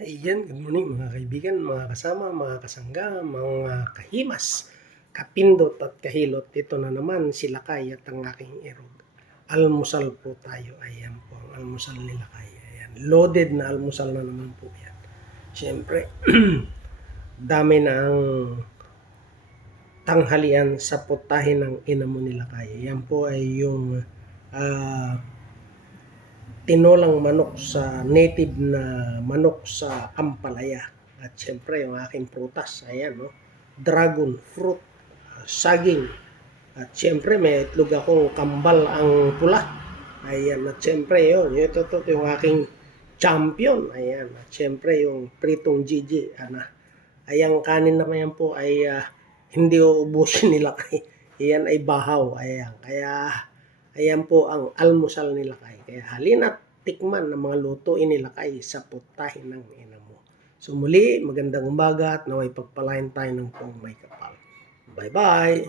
Ayan, good morning mga kaibigan, mga kasama, mga kasangga, mga kahimas, kapindot at kahilot. Ito na naman si Lakay at ang aking irog. Almusal po tayo. Ayan po ang almusal ni Lakay. Ayan, loaded na almusal na naman po yan. Siyempre, dami na ang tanghalian sa putahin ng ina mo ni Lakay. Ayan po ay yung tinolang manok sa native na manok sa ampalaya. At syempre yung aking prutas, ayan no, dragon fruit, saging. At syempre may itlog akong kambal ang pula. Ayan, at syempre yun, ito yung aking champion. Ayan, at syempre yung pritong Gigi. Ayang kanin naman yan po ay hindi uubusin nila kay. Iyan ay bahaw. Ayan, kaya ayan po ang almusal nila kay. Kaya halina't tikman ng mga lutuin nila kay sa putahin ng ina mo. So muli, magandang umaga at naway pagpalain tayo ng pong may kapal. Bye-bye!